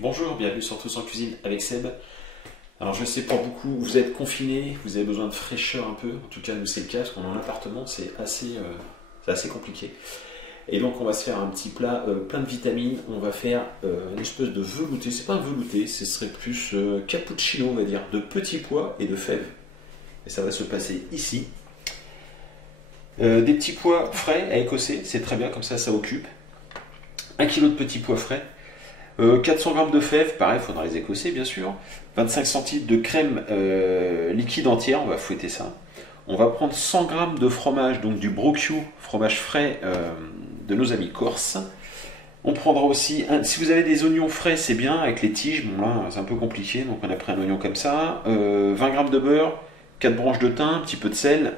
Bonjour, bienvenue sur Tous en Cuisine avec Seb. Alors je sais pour beaucoup, vous êtes confinés, vous avez besoin de fraîcheur un peu. En tout cas, nous c'est le cas, parce qu'on est en appartement, c'est assez compliqué. Et donc on va se faire un petit plat plein de vitamines. On va faire une espèce de velouté. C'est pas un velouté, ce serait plus cappuccino, on va dire, de petits pois et de fèves. Et ça va se passer ici. Des petits pois frais à écosser, c'est très bien, comme ça occupe. 1 kg de petits pois frais. 400 g de fèves, pareil, il faudra les écosser bien sûr. 25 centilitres de crème liquide entière, on va fouetter ça. On va prendre 100 g de fromage, donc du brocchio, fromage frais de nos amis corses. On prendra aussi, si vous avez des oignons frais, c'est bien, avec les tiges, bon là c'est un peu compliqué, donc on a pris un oignon comme ça. 20 g de beurre, 4 branches de thym, un petit peu de sel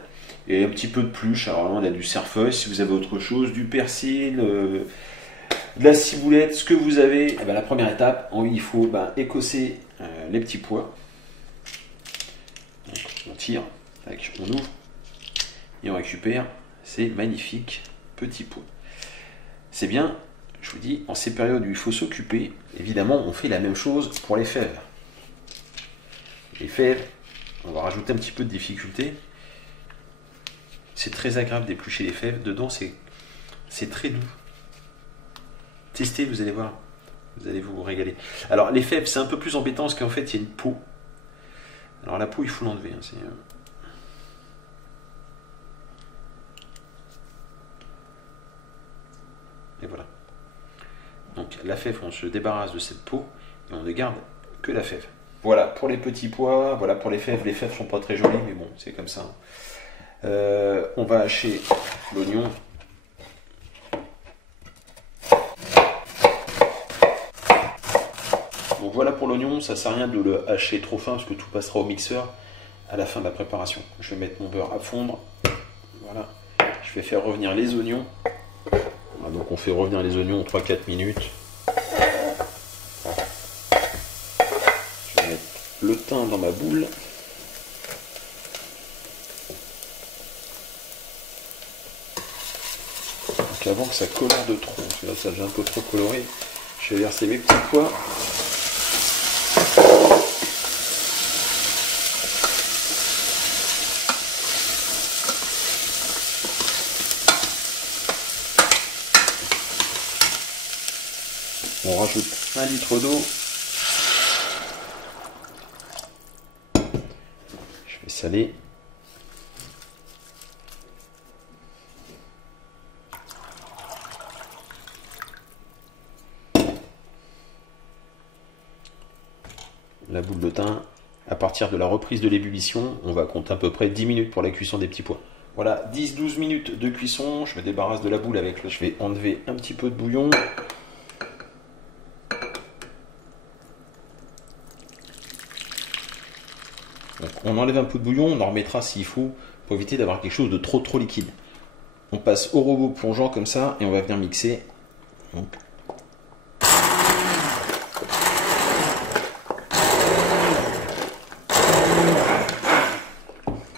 et un petit peu de pluche. Alors là on a du cerfeuil, si vous avez autre chose, du persil, de la ciboulette, ce que vous avez. La première étape, il faut écosser les petits pois. Donc, on tire, on ouvre et on récupère ces magnifiques petits pois. C'est bien, je vous dis, en ces périodes où il faut s'occuper, évidemment on fait la même chose pour les fèves. Les fèves, on va rajouter un petit peu de difficulté. C'est très agréable d'éplucher les fèves, dedans c'est très doux. Testez, vous allez voir, vous allez vous régaler. Alors les fèves, c'est un peu plus embêtant parce qu'en fait il y a une peau. Alors la peau, il faut l'enlever. Et voilà. Donc la fève, on se débarrasse de cette peau et on ne garde que la fève. Voilà pour les petits pois, voilà pour les fèves. Les fèves sont pas très jolies, mais bon, c'est comme ça. On va hacher l'oignon. Donc voilà pour l'oignon, ça sert à rien de le hacher trop fin parce que tout passera au mixeur à la fin de la préparation. Je vais mettre mon beurre à fondre. Voilà. Je vais faire revenir les oignons. Voilà, donc on fait revenir les oignons en 3-4 minutes. Je vais mettre le thym dans ma boule. Donc avant que ça colore de trop, parce que là ça devient un peu trop coloré, je vais verser mes petits pois. On rajoute 1 litre d'eau. Je vais saler. La boule de thym. À partir de la reprise de l'ébullition, on va compter à peu près 10 minutes pour la cuisson des petits pois. Voilà, 10-12 minutes de cuisson. Je me débarrasse de la boule avec le... Je vais enlever un petit peu de bouillon. Donc, on enlève un peu de bouillon, on en remettra s'il faut, pour éviter d'avoir quelque chose de trop liquide. On passe au robot plongeant comme ça, et on va venir mixer. Donc.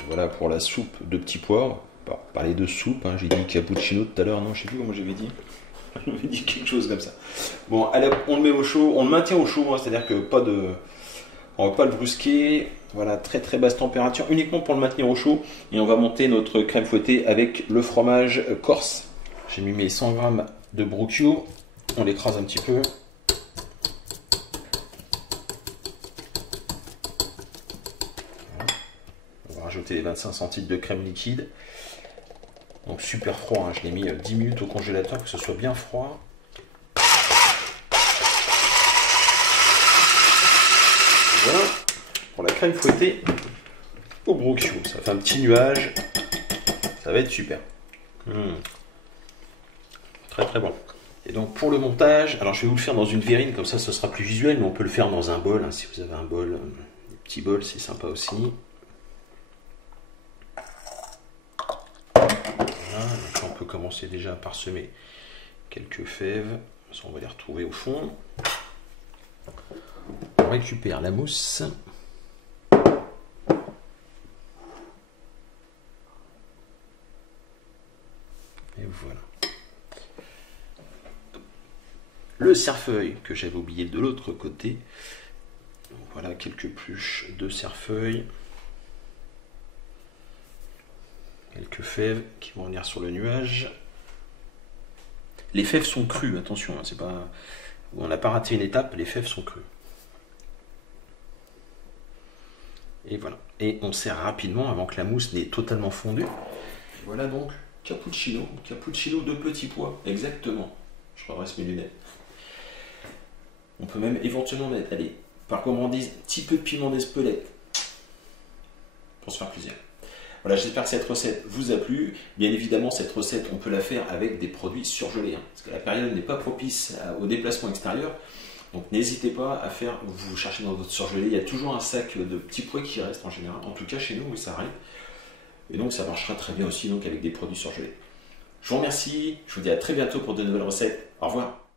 Voilà pour la soupe de petits pois. On va parler de soupe, hein. J'ai dit cappuccino tout à l'heure, non, je sais plus comment j'avais dit. J'avais dit quelque chose comme ça. Bon, allez, on le met au chaud, on le maintient au chaud, hein, c'est-à-dire que on ne va pas le brusquer. Voilà, très basse température, uniquement pour le maintenir au chaud. Et on va monter notre crème fouettée avec le fromage corse. J'ai mis mes 100 g de brocchio. On l'écrase un petit peu. On va rajouter les 25 centilitres de crème liquide. Donc super froid, hein. Je l'ai mis 10 minutes au congélateur pour que ce soit bien froid. Voilà. Pour la crème fouettée au brocchio. Ça fait un petit nuage. Ça va être super. Très bon. Et donc pour le montage, alors je vais vous le faire dans une verrine, comme ça ce sera plus visuel, mais on peut le faire dans un bol. Hein, si vous avez un bol, un petit bol, c'est sympa aussi. Voilà, donc on peut commencer déjà à parsemer quelques fèves. Ça, on va les retrouver au fond. On récupère la mousse. Et voilà. le cerfeuil que j'avais oublié de l'autre côté. Donc voilà quelques pluches de cerfeuil. Quelques fèves qui vont venir sur le nuage. Les fèves sont crues, attention, hein, c'est pas... on n'a pas raté une étape, les fèves sont crues. Et voilà. Et on sert rapidement avant que la mousse n'ait totalement fondu. Voilà donc cappuccino de petits pois, exactement. Je redresse mes lunettes. On peut même éventuellement mettre, allez, par gourmandise, un petit peu de piment d'Espelette pour se faire plaisir. Voilà, j'espère que cette recette vous a plu. Bien évidemment, cette recette, on peut la faire avec des produits surgelés, hein, parce que la période n'est pas propice au déplacement extérieur. Donc n'hésitez pas à faire, vous cherchez dans votre surgelé, il y a toujours un sac de petits pois qui reste en général. En tout cas, chez nous, oui, ça arrive. Et donc, ça marchera très bien aussi donc, avec des produits surgelés. Je vous remercie, je vous dis à très bientôt pour de nouvelles recettes. Au revoir.